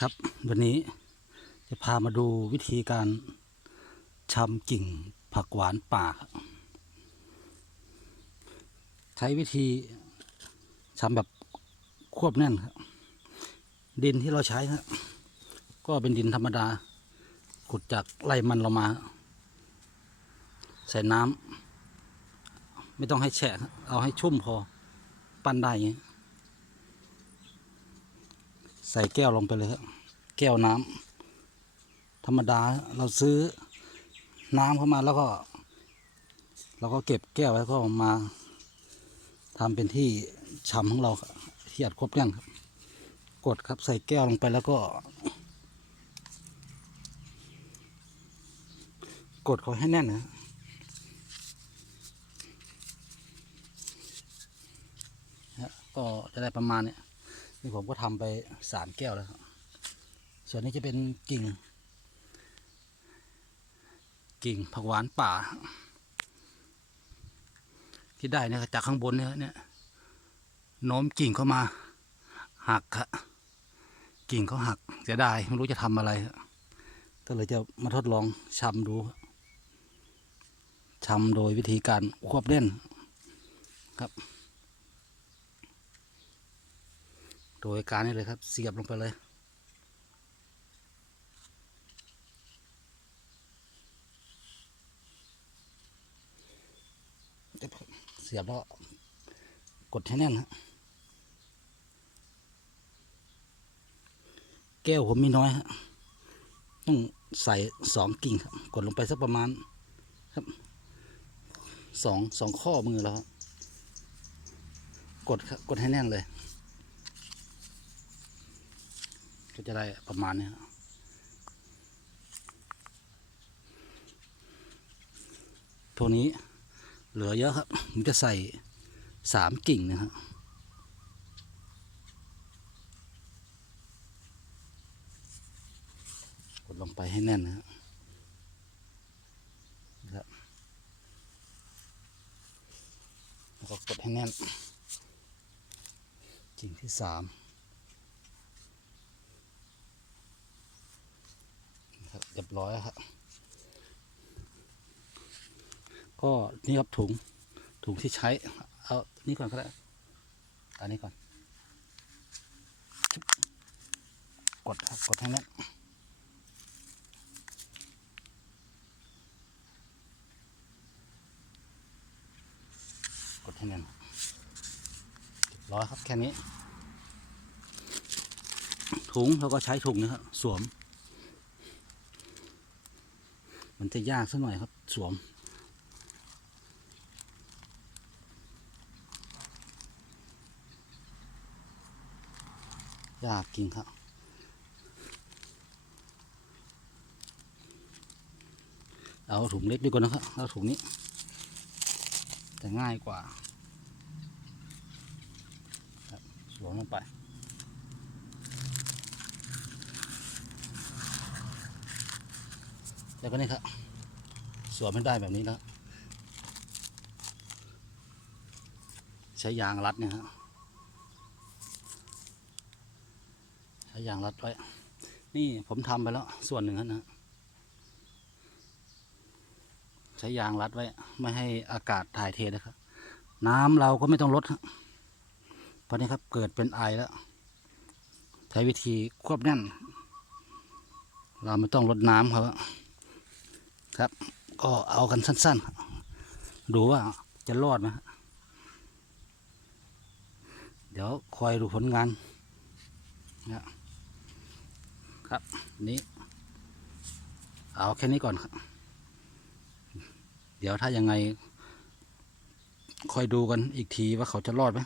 ครับ วันนี้จะพามาดูวิธีการชำกิ่งผักหวานป่า ใช้วิธีชำแบบควบแน่นครับ ดินที่เราใช้ครับก็เป็นดินธรรมดา ขุดจากไร่มันเรามา ใส่น้ำไม่ต้องให้แฉะครับเอาให้ชุ่มพอ ปั้นได้อย่างนี้ ใส่แก้วลงไปเลยครับแก้วน้ำธรรมดาเราซื้อน้ำเข้ามาแล้วก็ เราก็เก็บแก้วแล้วก็มาทำเป็นที่ชำของเราที่อัดครบแน่นครับ กดครับใส่แก้วลงไปแล้วก็ กดเขาให้แน่นนะฮะก็จะได้ประมาณเนี้ย นี่ผมก็ทำไปสามแก้วแล้วครับ ส่วนนี้จะเป็นกิ่ง กิ่งผักหวานป่า ที่ได้เนี่ยจากข้างบนเนี่ยเนี่ยโน้มกิ่งเข้ามา หักครับกิ่งเขาหักเสียดายไม่รู้จะทำอะไรก็เลยจะมาทดลองชำดูชำโดยวิธีการควบเล่นครับ โดยการนี้เลยครับ เสียบลงไปเลย เสียบแล้วกดให้แน่นฮะแก้วผมมีน้อยฮะต้องใส่สองกิ่งครับ กดลงไปสักประมาณครับสองสองข้อมือแล้วกดครับกดให้แน่นเลย ก็จะได้ประมาณนี้ครับพวกนี้เหลือเยอะครับผมจะใส่สามกิ่งนะครับกดลงไปให้แน่นนะครับแล้วก็กดให้แน่นกิ่งที่สาม ครับ เรียบร้อยครับ ก็นี่ครับถุงถุงที่ใช้ เอานี่ก่อนก็ได้อันนี้ก่อน กดครับกดให้แน่นกดให้แน่นเรียบร้อยครับแค่นี้ ถุงเราก็ใช้ถุงนะครับสวม มันจะยากสักหน่อยครับ สวม ยากจริงครับเอาถุงเล็กดีกว่านะครับเอาถุงนี้จะง่ายกว่าสวมลงไป แล้วก็นี่ครับสวมไม่ได้แบบนี้แล้วใช้ยางรัดเนี่ยฮะใช้ยางรัดไว้ นี่ผมทำไปแล้วส่วนหนึ่งแล้วนะใช้ยางรัดไว้ ไม่ให้อากาศถ่ายเทนะครับ น้ำเราก็ไม่ต้องลดครับเพราะนี้ครับเกิดเป็นไอแล้ว ใช้วิธีควบแน่น เราไม่ต้องลดน้ำเขา ครับ ก็เอากันสั้นๆ ดูว่าจะรอดไหมเดี๋ยวคอยดูผลงานนะครับนี้ เอาแค่นี้ก่อนครับ เดี๋ยวถ้ายังไงคอยดูกันอีกทีว่าเขาจะรอดไหม